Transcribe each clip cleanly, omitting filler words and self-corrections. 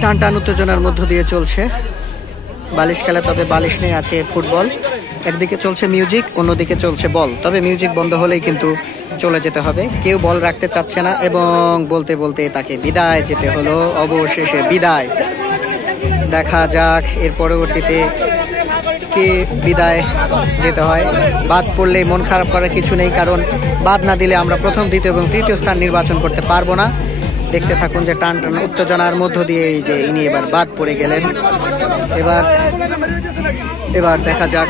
টান টান উত্তেজনার মধ্য দিয়ে চলছে বালিশ খেলা, তবে বালিশ নেই, আছে ফুটবল। একদিকে চলছে মিউজিক, অন্যদিকে চলছে বল। তবে মিউজিক বন্ধ হলেই কিন্তু চলে যেতে হবে, কেউ বল রাখতে চাচ্ছে না এবং বলতে বলতে তাকে বিদায় যেতে হলো, অবশেষে বিদায়। দেখা যাক এর পরবর্তীতে কে বিদায় যেতে হয়। বাদ পড়লে মন খারাপ করার কিছু নেই, কারণ বাদ না দিলে আমরা প্রথম, দ্বিতীয় এবং তৃতীয় স্থান নির্বাচন করতে পারবো না। দেখতে থাকুন যে টান টান উত্তেজনার মধ্য দিয়ে এই যে ইনি এবার বাদ পড়ে গেলেন। এবার দেখা যাক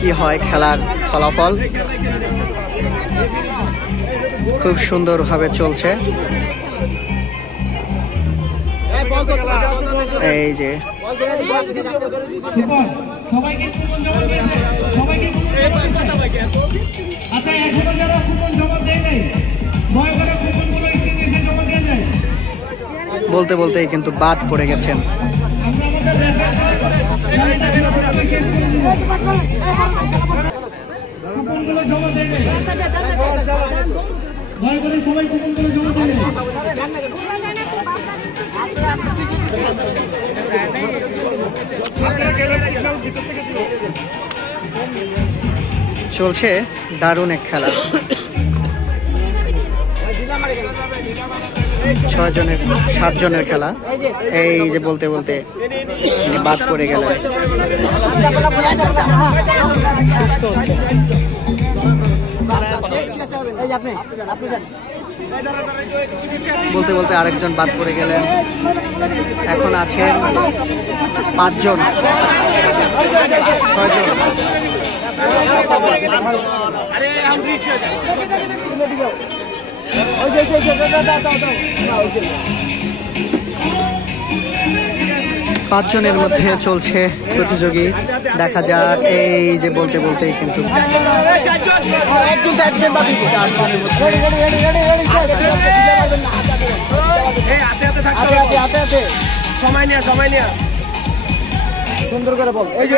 কি হয় খেলার ফলাফল। খুব সুন্দরভাবে চলছে। এই যে বলতে বলতেই কিন্তু বাদ পড়ে গেছেন। চলছে দারুণ এক খেলা। 7 জনের খেলা। এই যে বলতে বলতে বাদ পড়ে গেলেন। বলতে বলতে আরেকজন বাদ পড়ে গেলেন। এখন আছেন 5 জন, 6 জন। পাঁচ জনের মধ্যে চলছে প্রতিযোগী। দেখা যাক এই যে বলতে বলতেই কিন্তু সময় নিয়ে সুন্দর করে বল। এই যে